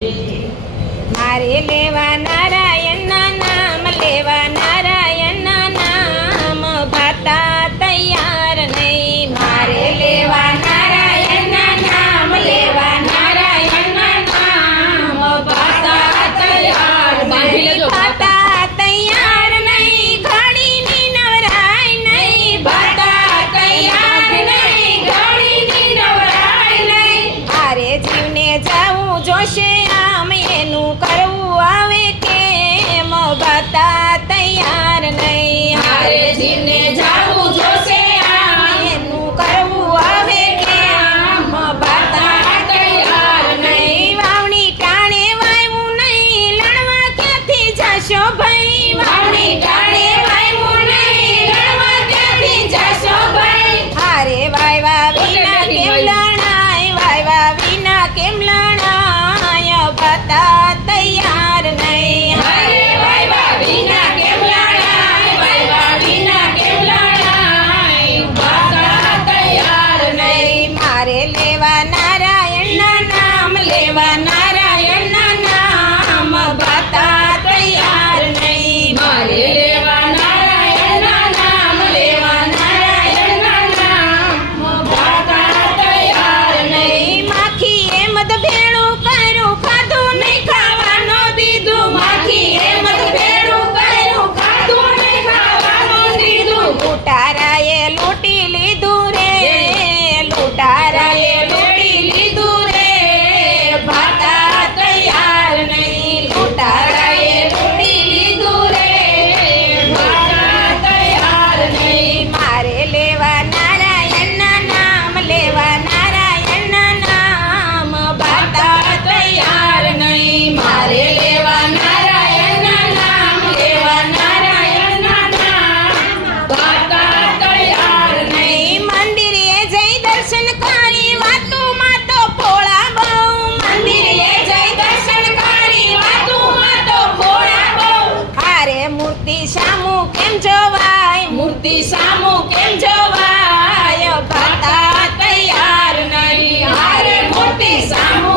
મારે લેવા નારાયણના નામ, લેવા નારાયણના નામ, ભાતા તૈયાર નહીં. મારે લેવા નારાયણના નામ, લેવા નારાયણના નામ, ભાતા તૈયાર નહીં. ભાતા તૈયાર નહીં, ઘડીની નવરાય નહીં. ભાતા તૈયાર નહીં, ઘડીની નવરાય નહીં. હારે જીવને જાવું જોશે, આમ એનું કરવું આવે કેમ, ભાતા તૈયાર નહીં. હારે જીવને જાવું જોશે, આમ એનું કરવું આવે કેમ, ભાતા તૈયાર નહીં. વાવણી ટાણે વાવ્યું નહીં, લણવા ક્યાંથી જશો ભાઈ. વાવણી ટાણે વાવ્યું નહીં, લણવા ક્યાંથી જશો ભાઈ. હારે વાયવા વિના કેમ લણાય, વાયવા વિના કેમ લણાય, ભાતા તૈયાર નહીં. હારે વાયવા વિના કેમ લણાય, વાયવા વિના કેમ લણાય, ભાતા તૈયાર નહીં. મારે લેવા નારાયણના નામ, લેવા નારાયણના નામ, ભાતા તૈયાર નહીં. મારે લેવા નારાયણના નામ, લેવા નારાયણના નામ, ભાતા તૈયાર નહીં. માખી એમદ ભેળું કર્યું, ખાધું નહીં ખાવાનો દીધું. માખી એમદ ભેળું કર્યું, ખાધું નહીં ખાવાનો દીધું. લૂંટારાએ લૂંટી લીધું રે, લૂંટારાએ લૂંટી લીધું રે, ભાતા તૈયાર નહીં. લૂંટારાએ લૂંટી લીધું રે, ભાતા તૈયાર નહીં. મારે લેવા નારાયણના નામ, લેવા નારાયણના નામ, ભાતા તૈયાર નહીં. મારે લેવા નારાયણના નામ, લેવા નારાયણના નામ, ભાતા તૈયાર નહીં. મંદિરે જઈ દર્શન કરી, વાતુમાં તો ભોળા બહુ. મંદિરે જઈ દર્શન કરી, વાતુમાં તો ભોળા બહુ. હારે મૂર્તિ સામું કેમ જોવાય, મૂર્તિ સામું કેમ જોવાય, ભાતા તૈયાર નહીં. હારે મૂર્તિ સામું